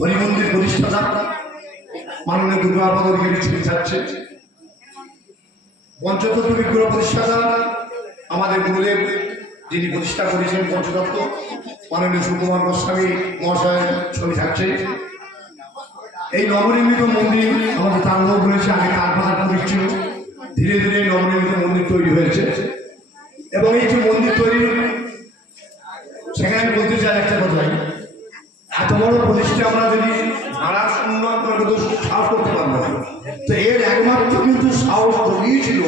হরিমন্দির প্রতিষ্ঠাতা মাননীয় দুর্গাপদ অধিকারী ছবি থাকছে। পঞ্চতত্ত্ব বিগ্রহ প্রতিষ্ঠাতা আমাদের গুরুদেব যিনি প্রতিষ্ঠা করেছেন পঞ্চতত্ত্ব মাননীয় সুকুমার গোস্বামী মহাশয় ছবি থাকছে। এই নবনির্মিত মন্দির আমাদের তাণ্ডব রয়েছে, আগে কারখানার প্রতীক ছিল, ধীরে ধীরে নবনির্মিত মন্দির তৈরি হয়েছে। এবং এই যে মন্দির তৈরি, সেখানে বলতে চাই একটা কথাই, এত বড় প্রতিষ্ঠা আমরা যদি ভাড়া শূন্য সাহস করতে পারবো না। তো এর একমাত্র কিন্তু সাহস জগিয়েছিল